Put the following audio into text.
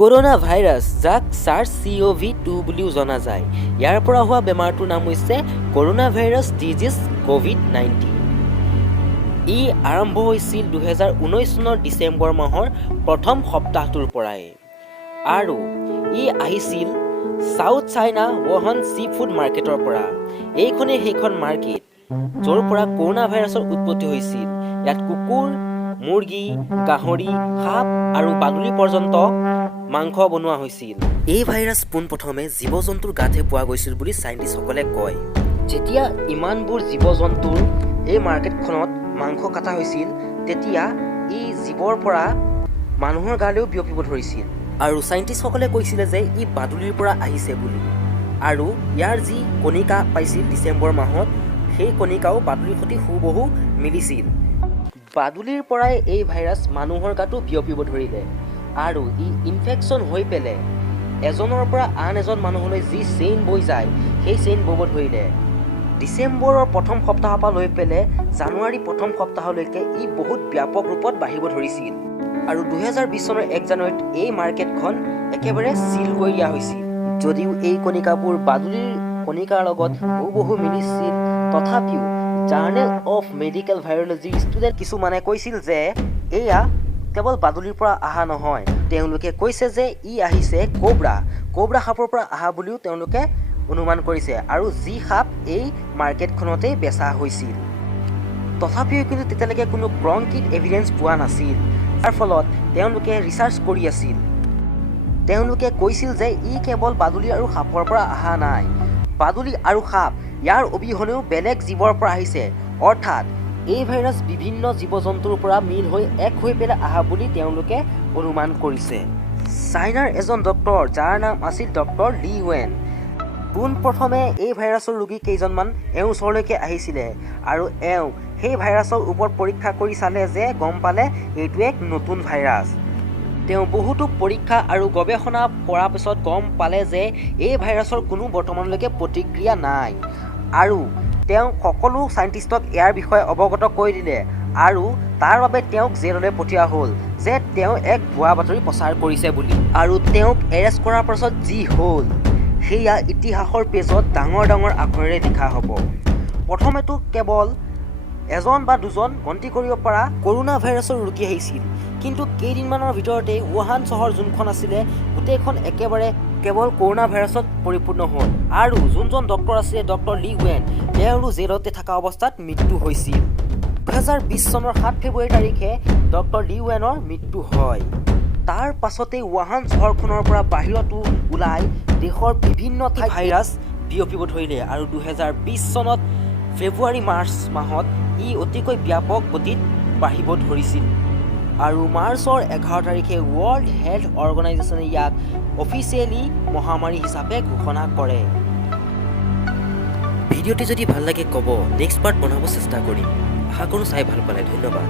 Corona virus যাক SARS-CoV-2 বুলিও জনা যায়, ইয়াৰ পৰা হোৱা বেমাৰটোৰ নাম হৈছে কৰোনা ভাইৰাছ ডিজিজ COVID-19। ই আৰম্ভ হৈছিল 2019 চনৰ ডিচেম্বৰ মাহৰ প্ৰথম সপ্তাহটোৰ পৰাই আৰু ই আহিছিল south China Wuhan C food মাৰ্কেটৰ পৰা। এইখনেই সেইখন মাৰ্কেট য'ৰ পৰা কৰোনা ভাইৰাছৰ উৎপত্তি হৈছিল। ইয়াত কুকুৰ, মুৰ্গী, গাহৰি, সাপ আৰু বাদুলি পৰ্যন্ত মাংস বনোৱা হৈছিল। এই ভাইৰাছ পোনপ্ৰথমে জীৱ-জন্তুৰ গাতহে পোৱা গৈছিল বুলি চাইণ্টিষ্টসকলে কয়। যেতিয়া ইমানবোৰ জীৱ-জন্তুৰ এই মাৰ্কেটখনত মাংস কটা হৈছিল, তেতিয়া ই জীৱৰ পৰা মানুহৰ গালৈও বিয়পিব ধৰিছিল আৰু চাইণ্টিষ্টসকলে কৈছিলে যে ই বাদুলিৰ পৰা আহিছে বুলি। আৰু ইয়াৰ যি কণিকা পাইছিল ডিচেম্বৰ মাহত, সেই কণিকাও বাদুলিৰ সৈতে হুবহু মিলিছিল। বাদুলিৰ পৰাই এই ভাইৰাছ মানুহৰ গাতো বিয়পিব ধৰিলে আৰু ই ইনফেকশ্যন হৈ পেলাই এজনৰ পৰা আন এজন মানুহলৈ যি চেইন বৈ যায়, সেই চেইন বব ধৰিলে। ডিচেম্বৰৰ প্ৰথম সপ্তাহৰ পৰা লৈ পেলাই জানুৱাৰী প্ৰথম সপ্তাহলৈকে ই বহুত ব্যাপক ৰূপত বাঢ়িব ধৰিছিল আৰু 2020 চনৰ 1 জানুৱাৰীত এই মাৰ্কেটখন একেবাৰে চিল কৰি দিয়া হৈছিল। যদিও এই কণিকাবোৰ বাদুলিৰ কণিকাৰ লগত হুবহু মিলিছিল, তথাপিও জাৰ্নেল অফ মেডিকেল ভাইৰলজিৰ ষ্টুডেণ্ট কিছুমানে কৈছিল যে এয়া কেৱল বাদুলিৰ পৰা অহা নহয়। তেওঁলোকে কৈছে যে ই আহিছে কোব্ৰা সাপৰ পৰা অহা বুলিও তেওঁলোকে অনুমান কৰিছে আৰু যি সাপ এই মাৰ্কেটখনতেই বেচা হৈছিল। তথাপিও কিন্তু তেতিয়ালৈকে কোনো কংক্ৰিট এভিডেন্স পোৱা নাছিল। যাৰ ফলত তেওঁলোকে ৰিচাৰ্চ কৰি আছিল। তেওঁলোকে কৈছিল যে ই কেৱল বাদুলি আৰু সাপৰ পৰা অহা নাই, বাদুলি আৰু সাপ ইয়াৰ অবিহনেও বেলেগ জীৱৰ পৰা আহিছে। অৰ্থাৎ এই ভাইৰাছ বিভিন্ন জীৱ-জন্তুৰ পৰা মিল হৈ এক হৈ পেলাই অহা বুলি তেওঁলোকে অনুমান কৰিছে। চাইনাৰ এজন ডক্তৰ যাৰ নাম আছিল ডক্তৰ লি ৱেন, পোনপ্ৰথমে এই ভাইৰাছৰ ৰোগী কেইজনমান এওঁৰ ওচৰলৈকে আহিছিলে আৰু এওঁ সেই ভাইৰাছৰ ওপৰত পৰীক্ষা কৰি চালে যে গম পালে এইটো এক নতুন ভাইৰাছ। তেওঁ বহুতো পৰীক্ষা আৰু গৱেষণা কৰাৰ পিছত গম পালে যে এই ভাইৰাছৰ কোনো বৰ্তমানলৈকে প্ৰতিক্ৰিয়া নাই আৰু তেওঁ সকলো চাইণ্টিষ্টক ইয়াৰ বিষয়ে অৱগত কৰি দিলে আৰু তাৰ বাবে তেওঁক জেললৈ পঠিওৱা হ'ল যে তেওঁ এক ভুৱা বাতৰি প্ৰচাৰ কৰিছে বুলি। আৰু তেওঁক এৰেষ্ট কৰাৰ পাছত যি হ'ল সেয়া ইতিহাসৰ পেজত ডাঙৰ ডাঙৰ আখৰেৰে লিখা হ'ব। প্ৰথমেতো কেৱল এজন বা দুজন গন্তি কৰিব পৰা কৰোনা ভাইৰাছৰ ৰোগী আহিছিল, কিন্তু কেইদিনমানৰ ভিতৰতে ৱুহান চহৰ যোনখন আছিলে গোটেইখন একেবাৰে কেৱল কৰোনা ভাইৰাছত পৰিপূৰ্ণ হ'ল আৰু যোনজন ডক্তৰ আছিলে ডক্তৰ লি ৱেন, তেওঁৰো জেলতে থকা অৱস্থাত মৃত্যু হৈছিল। 2020 চনৰ 7 ফেব্ৰুৱাৰী তাৰিখে ডক্তৰ লি ৱেনৰ মৃত্যু হয়। তাৰ পাছতেই ৱুহান চহৰখনৰ পৰা বাহিৰতো ওলাই দেশৰ বিভিন্ন ঠাইত ভাইৰাছ বিয়পিব ধৰিলে আৰু 2020 চনত ফেব্ৰুৱাৰী-মাৰ্চ মাহত ই অতিকৈ ব্যাপক গতিত বাঢ়িব ধৰিছিল আৰু মাৰ্চৰ 11 তাৰিখে ৱৰ্ল্ড হেল্থ অৰ্গেনাইজেশ্যনে ইয়াক অফিচিয়েলি মহামাৰী হিচাপে ঘোষণা কৰে। ভিডিঅ'টি যদি ভাল লাগে ক'ব, নেক্সট পাৰ্ট বনাব চেষ্টা কৰিম। আশা কৰোঁ চাই ভাল পালে। ধন্যবাদ।